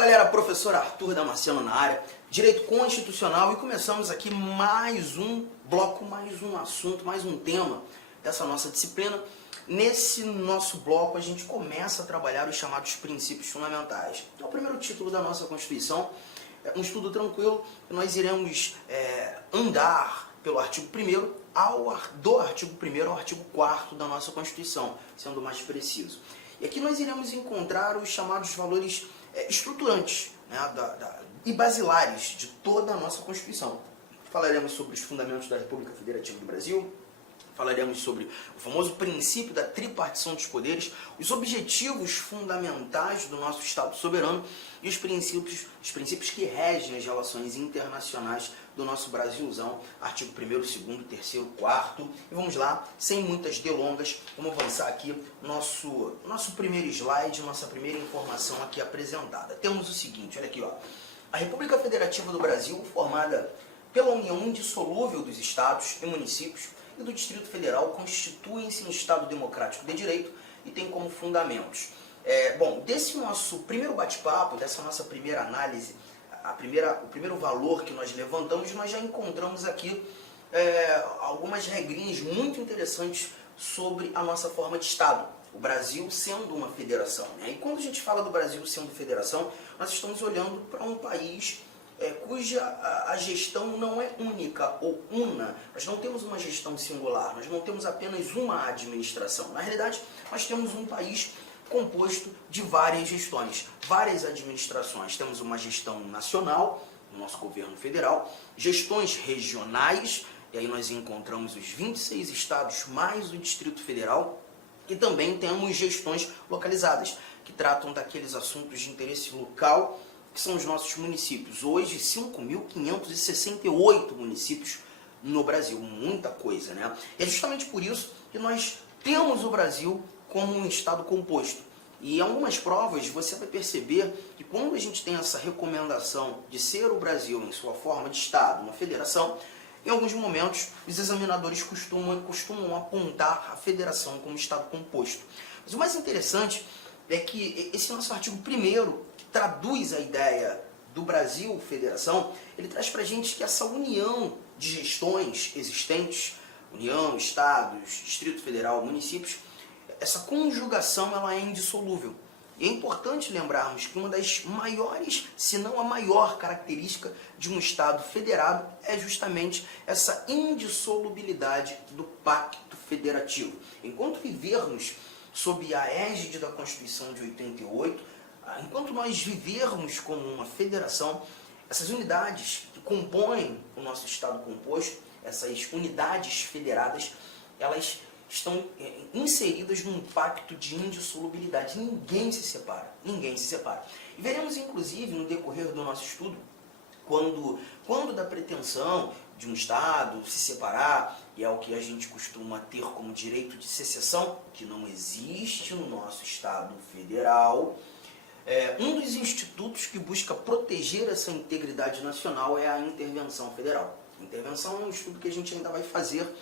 Fala galera, professor Arthur Damasceno na área, Direito Constitucional, e começamos aqui mais um bloco, mais um assunto, mais um tema dessa nossa disciplina. Nesse nosso bloco a gente começa a trabalhar os chamados princípios fundamentais. É o primeiro título da nossa Constituição, é um estudo tranquilo, nós iremos andar pelo artigo 1º, do artigo 1º ao artigo 4º da nossa Constituição, sendo mais preciso. E aqui nós iremos encontrar os chamados valores estruturantes, né, e basilares de toda a nossa Constituição. Falaremos sobre os fundamentos da República Federativa do Brasil, falaremos sobre o famoso princípio da tripartição dos poderes, os objetivos fundamentais do nosso Estado soberano e os princípios que regem as relações internacionais do nosso Brasilzão, artigo 1º, 2º, 3º, 4º. E vamos lá, sem muitas delongas, vamos avançar aqui nosso primeiro slide, nossa primeira informação aqui apresentada. Temos o seguinte, olha aqui, ó. A República Federativa do Brasil, formada pela união indissolúvel dos estados e municípios e do Distrito Federal, constituem-se em Estado democrático de direito e tem como fundamentos. Bom, desse nosso primeiro bate-papo, dessa nossa primeira análise, o primeiro valor que nós levantamos, nós já encontramos aqui algumas regrinhas muito interessantes sobre a nossa forma de Estado. O Brasil sendo uma federação, né? E quando a gente fala do Brasil sendo federação, nós estamos olhando para um país cuja a gestão não é única ou una. Nós não temos uma gestão singular, nós não temos apenas uma administração. Na realidade, nós temos um país composto de várias gestões, várias administrações. Temos uma gestão nacional, o nosso governo federal, gestões regionais, e aí nós encontramos os 26 estados mais o Distrito Federal, e também temos gestões localizadas, que tratam daqueles assuntos de interesse local, que são os nossos municípios. Hoje, 5.568 municípios no Brasil, muita coisa, né? E é justamente por isso que nós temos o Brasil como um estado composto. E em algumas provas você vai perceber que quando a gente tem essa recomendação de ser o Brasil em sua forma de estado, uma federação, em alguns momentos os examinadores costumam apontar a federação como estado composto. Mas o mais interessante é que esse nosso artigo 1º, que traduz a ideia do Brasil federação, ele traz para a gente que essa união de gestões existentes, União, Estados, Distrito Federal, municípios, essa conjugação ela é indissolúvel. E é importante lembrarmos que uma das maiores, se não a maior característica de um Estado federado é justamente essa indissolubilidade do pacto federativo. Enquanto vivermos sob a égide da Constituição de 88, enquanto nós vivermos como uma federação, essas unidades que compõem o nosso Estado composto, essas unidades federadas, elas estão inseridas num pacto de indissolubilidade. Ninguém se separa, ninguém se separa. E veremos, inclusive, no decorrer do nosso estudo, quando da pretensão de um Estado se separar, e é o que a gente costuma ter como direito de secessão, que não existe no nosso Estado federal, um dos institutos que busca proteger essa integridade nacional é a intervenção federal. Intervenção é um estudo que a gente ainda vai fazer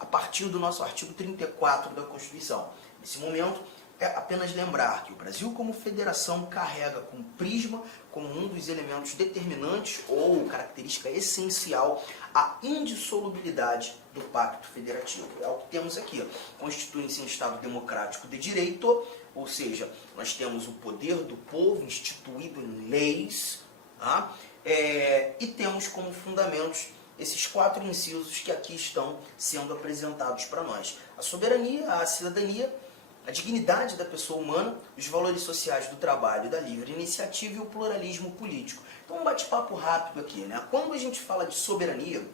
a partir do nosso artigo 34 da Constituição. Nesse momento, é apenas lembrar que o Brasil como federação carrega com prisma, como um dos elementos determinantes ou característica essencial, a indissolubilidade do pacto federativo. É o que temos aqui. Constitui-se em Estado democrático de direito, ou seja, nós temos o poder do povo instituído em leis, tá? E temos como fundamentos esses 4 incisos que aqui estão sendo apresentados para nós. A soberania, a cidadania, a dignidade da pessoa humana, os valores sociais do trabalho, da livre iniciativa e o pluralismo político. Então, um bate-papo rápido aqui, né? Quando a gente fala de soberania,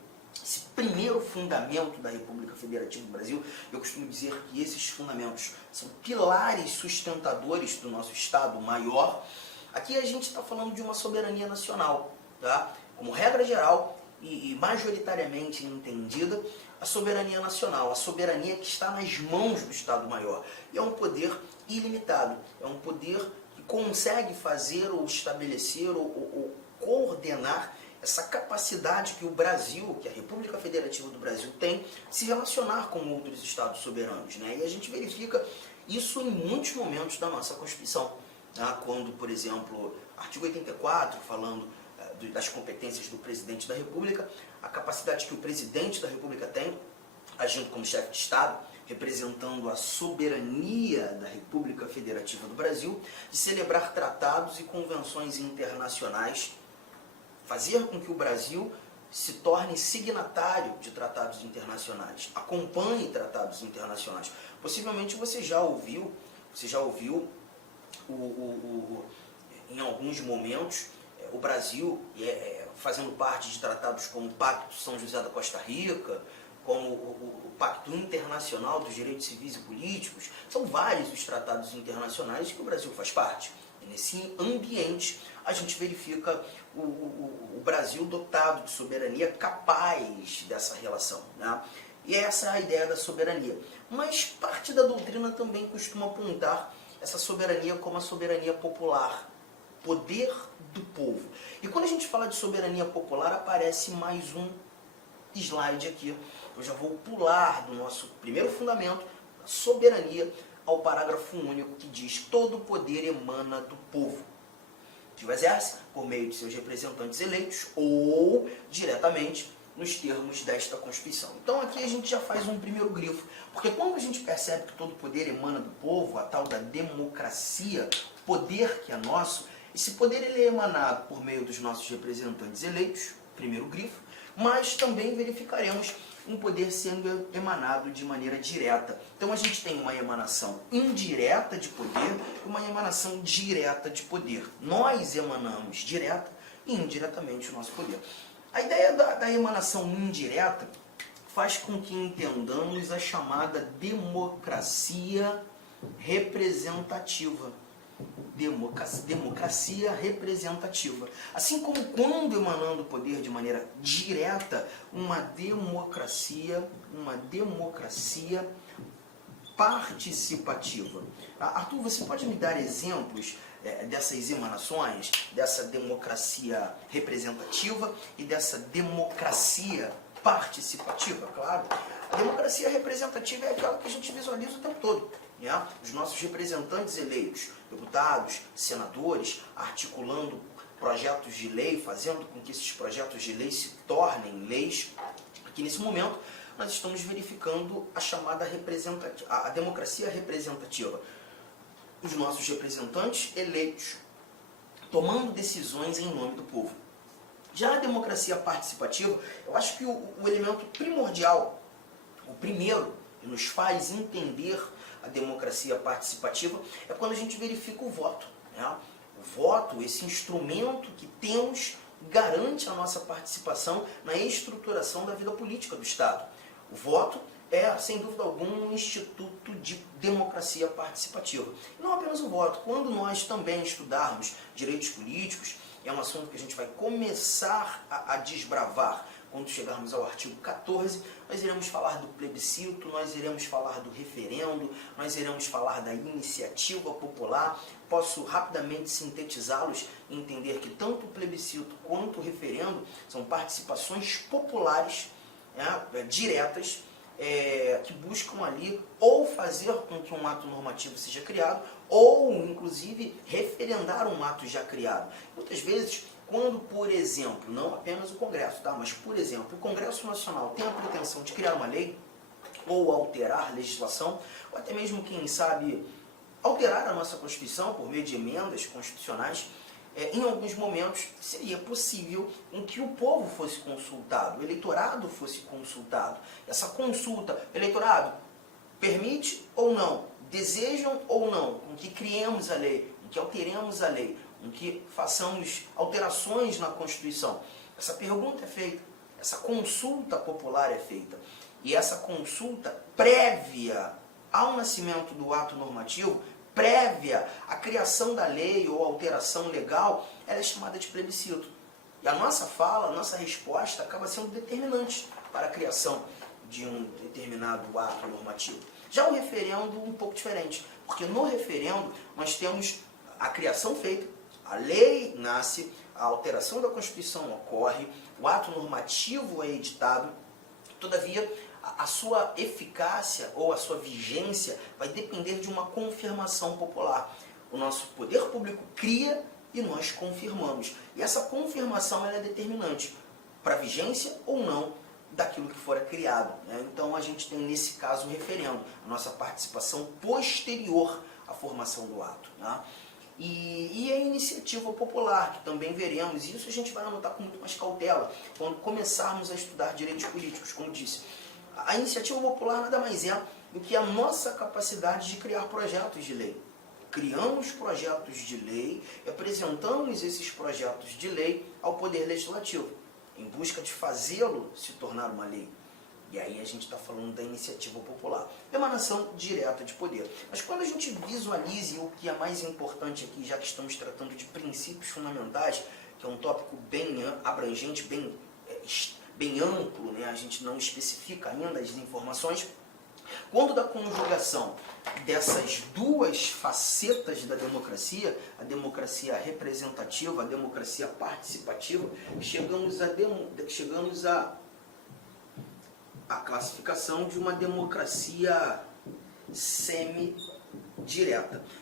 esse primeiro fundamento da República Federativa do Brasil, eu costumo dizer que esses fundamentos são pilares sustentadores do nosso Estado maior. Aqui a gente está falando de uma soberania nacional, tá? Como regra geral e majoritariamente entendida, a soberania nacional, a soberania que está nas mãos do Estado Maior. E é um poder ilimitado, é um poder que consegue fazer ou estabelecer ou coordenar essa capacidade que o Brasil, que a República Federativa do Brasil tem, de se relacionar com outros Estados soberanos, né? E a gente verifica isso em muitos momentos da nossa Constituição. né, quando, por exemplo, artigo 84, falando das competências do presidente da República, a capacidade que o presidente da República tem, agindo como chefe de Estado, representando a soberania da República Federativa do Brasil, de celebrar tratados e convenções internacionais, fazer com que o Brasil se torne signatário de tratados internacionais, acompanhe tratados internacionais. Possivelmente você já ouviu em alguns momentos, o Brasil fazendo parte de tratados como o Pacto São José da Costa Rica, como o Pacto Internacional dos Direitos Civis e Políticos. São vários os tratados internacionais que o Brasil faz parte. E nesse ambiente, a gente verifica o Brasil dotado de soberania, capaz dessa relação, né? E essa é a ideia da soberania. Mas parte da doutrina também costuma apontar essa soberania como a soberania popular, poder do povo. E quando a gente fala de soberania popular, aparece mais um slide aqui. Eu já vou pular do nosso primeiro fundamento, a soberania, ao parágrafo único que diz: todo poder emana do povo, que o exerce por meio de seus representantes eleitos ou diretamente nos termos desta Constituição. Então aqui a gente já faz um primeiro grifo, porque quando a gente percebe que todo poder emana do povo, a tal da democracia, poder que é nosso, esse poder ele é emanado por meio dos nossos representantes eleitos, primeiro grifo, mas também verificaremos um poder sendo emanado de maneira direta. Então a gente tem uma emanação indireta de poder e uma emanação direta de poder. Nós emanamos direta e indiretamente o nosso poder. A ideia da emanação indireta faz com que entendamos a chamada democracia representativa. Democracia representativa. Assim como quando emanando o poder de maneira direta, uma democracia participativa. Arthur, você pode me dar exemplos dessas emanações, dessa democracia representativa e dessa democracia participativa? Claro. A democracia representativa é aquela que a gente visualiza o tempo todo. Os nossos representantes eleitos, deputados, senadores, articulando projetos de lei, fazendo com que esses projetos de lei se tornem leis. Aqui nesse momento nós estamos verificando a chamada a democracia representativa. Os nossos representantes eleitos tomando decisões em nome do povo. Já a democracia participativa, eu acho que o elemento primordial, o primeiro que nos faz entender a democracia participativa é quando a gente verifica o voto. O voto, esse instrumento que temos, garante a nossa participação na estruturação da vida política do Estado. O voto é, sem dúvida alguma, um instituto de democracia participativa. E não apenas o voto. Quando nós também estudarmos direitos políticos, é um assunto que a gente vai começar a desbravar. Quando chegarmos ao artigo 14, nós iremos falar do plebiscito, nós iremos falar do referendo, nós iremos falar da iniciativa popular. Posso rapidamente sintetizá-los e entender que tanto o plebiscito quanto o referendo são participações populares, diretas, que buscam ali ou fazer com que um ato normativo seja criado, ou inclusive referendar um ato já criado. Muitas vezes, quando, por exemplo, não apenas o Congresso, mas, por exemplo, o Congresso Nacional tem a pretensão de criar uma lei, ou alterar legislação, ou até mesmo, quem sabe, alterar a nossa Constituição por meio de emendas constitucionais, em alguns momentos seria possível em que o povo fosse consultado, o eleitorado fosse consultado. Essa consulta, eleitorado, permite ou não, desejam ou não, com que criemos a lei, com que alteremos a lei, com que façamos alterações na Constituição. Essa pergunta é feita, essa consulta popular é feita. E essa consulta prévia ao nascimento do ato normativo, prévia à criação da lei ou alteração legal, ela é chamada de plebiscito. E a nossa fala, a nossa resposta acaba sendo determinante para a criação de um determinado ato normativo. Já o referendo um pouco diferente, porque no referendo nós temos a criação feita, a lei nasce, a alteração da Constituição ocorre, o ato normativo é editado, todavia a sua eficácia ou a sua vigência vai depender de uma confirmação popular. o nosso poder público cria e nós confirmamos. E essa confirmação ela é determinante para a vigência ou não daquilo que fora criado, né? Então a gente tem nesse caso o referendo, a nossa participação posterior à formação do ato, né? E a iniciativa popular, que também veremos, e isso a gente vai anotar com muito mais cautela quando começarmos a estudar direitos políticos, como disse. A iniciativa popular nada mais é do que a nossa capacidade de criar projetos de lei. Criamos projetos de lei e apresentamos esses projetos de lei ao Poder Legislativo, em busca de fazê-lo se tornar uma lei. E aí a gente está falando da iniciativa popular, emanação direta de poder. Mas quando a gente visualiza o que é mais importante aqui, já que estamos tratando de princípios fundamentais, que é um tópico bem abrangente, bem amplo, né? A gente não especifica ainda as informações, quando da conjugação dessas duas facetas da democracia, a democracia representativa, a democracia participativa, chegamos a classificação de uma democracia semi-direta.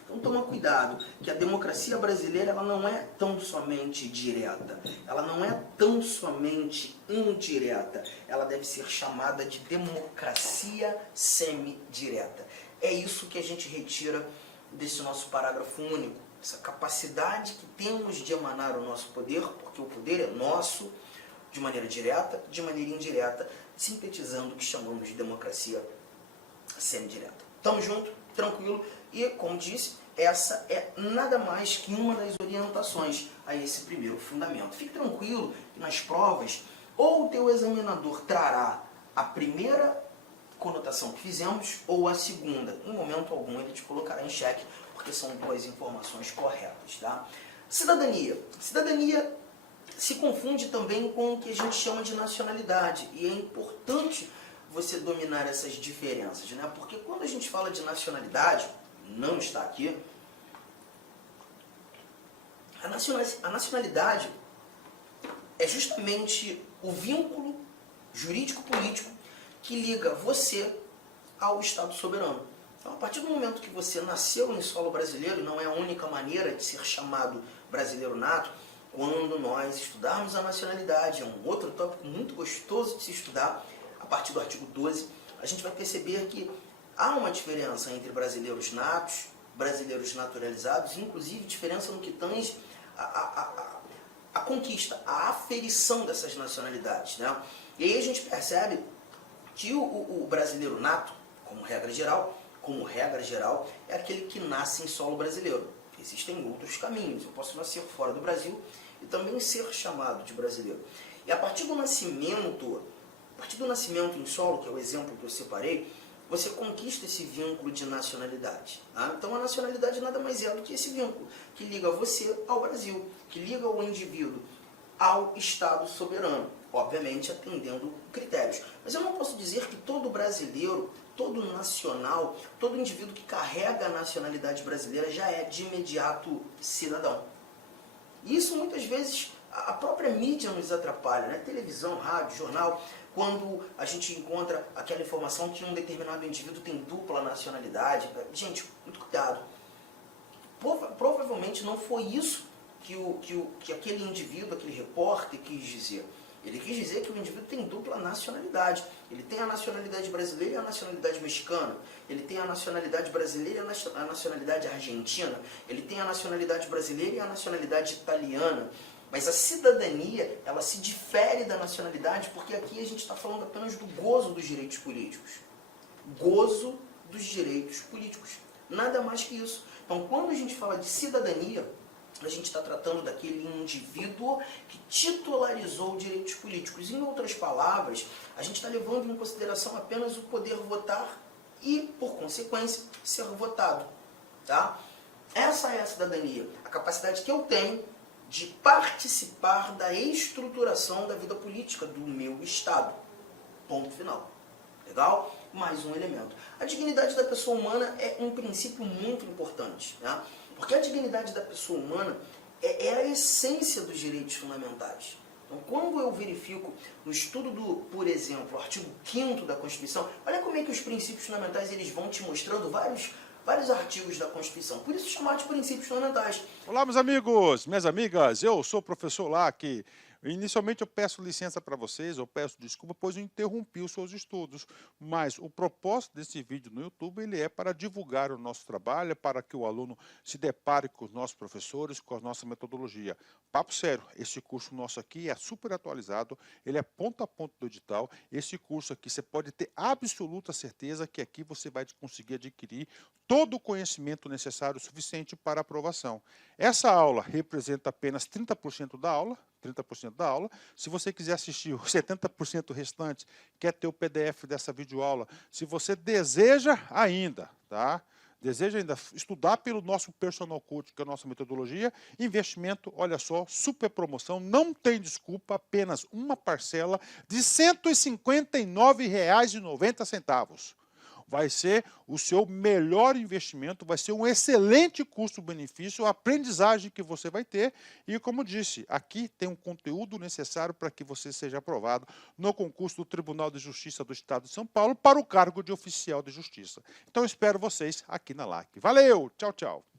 Então toma cuidado, que a democracia brasileira ela não é tão somente direta, ela não é tão somente indireta, ela deve ser chamada de democracia semi-direta. É isso que a gente retira desse nosso parágrafo único, essa capacidade que temos de emanar o nosso poder, porque o poder é nosso, de maneira direta, de maneira indireta, sintetizando o que chamamos de democracia semi-direta. Estamos juntos? Tranquilo? E, como disse, essa é nada mais que uma das orientações a esse primeiro fundamento. Fique tranquilo que nas provas, ou o teu examinador trará a primeira conotação que fizemos, ou a segunda. Em momento algum ele te colocará em xeque, porque são duas informações corretas. Tá? Cidadania. Cidadania se confunde também com o que a gente chama de nacionalidade, e é importante você dominar essas diferenças, né? Porque quando a gente fala de nacionalidade, não está aqui, a nacionalidade é justamente o vínculo jurídico-político que liga você ao Estado soberano. Então, a partir do momento que você nasceu em solo brasileiro, e não é a única maneira de ser chamado brasileiro nato, quando nós estudarmos a nacionalidade, é um outro tópico muito gostoso de se estudar, a partir do artigo 12, a gente vai perceber que há uma diferença entre brasileiros natos, brasileiros naturalizados, inclusive diferença no que tange a conquista, a aferição dessas nacionalidades, né? E aí a gente percebe que o brasileiro nato, como regra geral, é aquele que nasce em solo brasileiro. Existem outros caminhos. Eu posso nascer fora do Brasil e também ser chamado de brasileiro. E a partir do nascimento em solo, que é o exemplo que eu separei, você conquista esse vínculo de nacionalidade. Tá? Então a nacionalidade nada mais é do que esse vínculo que liga você ao Brasil, que liga o indivíduo ao Estado soberano, obviamente atendendo critérios. Mas eu não posso dizer que todo brasileiro, todo nacional, todo indivíduo que carrega a nacionalidade brasileira já é de imediato cidadão. E isso muitas vezes a própria mídia nos atrapalha, né? Televisão, rádio, jornal, quando a gente encontra aquela informação que um determinado indivíduo tem dupla nacionalidade. Gente, muito cuidado. Provavelmente não foi isso que aquele indivíduo, aquele repórter quis dizer. Ele quis dizer que o indivíduo tem dupla nacionalidade. Ele tem a nacionalidade brasileira e a nacionalidade mexicana. Ele tem a nacionalidade brasileira e a nacionalidade argentina. Ele tem a nacionalidade brasileira e a nacionalidade italiana. Mas a cidadania, ela se difere da nacionalidade, porque aqui a gente está falando apenas do gozo dos direitos políticos. Gozo dos direitos políticos. Nada mais que isso. Então, quando a gente fala de cidadania, a gente está tratando daquele indivíduo que titularizou direitos políticos. Em outras palavras, a gente está levando em consideração apenas o poder votar e, por consequência, ser votado. Tá? Essa é a cidadania, a capacidade que eu tenho de participar da estruturação da vida política do meu Estado. Ponto final. Legal? Mais um elemento. A dignidade da pessoa humana é um princípio muito importante, né? Porque a dignidade da pessoa humana é a essência dos direitos fundamentais. Então, quando eu verifico no estudo do, por exemplo, artigo 5º da Constituição, olha como é que os princípios fundamentais eles vão te mostrando vários vários artigos da Constituição. Por isso chamar de princípios fundamentais. Olá, meus amigos, minhas amigas, eu sou o professor Lac. Inicialmente eu peço licença para vocês, eu peço desculpa, pois eu interrompi os seus estudos, mas o propósito desse vídeo no YouTube ele é para divulgar o nosso trabalho, para que o aluno se depare com os nossos professores, com a nossa metodologia. Papo sério, esse curso nosso aqui é super atualizado, ele é ponto a ponto do edital. Esse curso aqui você pode ter absoluta certeza que aqui você vai conseguir adquirir todo o conhecimento necessário suficiente para aprovação. Essa aula representa apenas 30% da aula, 30% da aula. Se você quiser assistir os 70% restante, quer ter o PDF dessa videoaula, se você deseja ainda, tá? Deseja ainda estudar pelo nosso Personal Coach, que é a nossa metodologia, investimento, olha só, super promoção, não tem desculpa, apenas uma parcela de R$ 159,90. Vai ser o seu melhor investimento, vai ser um excelente custo-benefício, a aprendizagem que você vai ter. E como disse, aqui tem um conteúdo necessário para que você seja aprovado no concurso do Tribunal de Justiça do Estado de São Paulo para o cargo de oficial de justiça. Então eu espero vocês aqui na LAC. Valeu, tchau, tchau.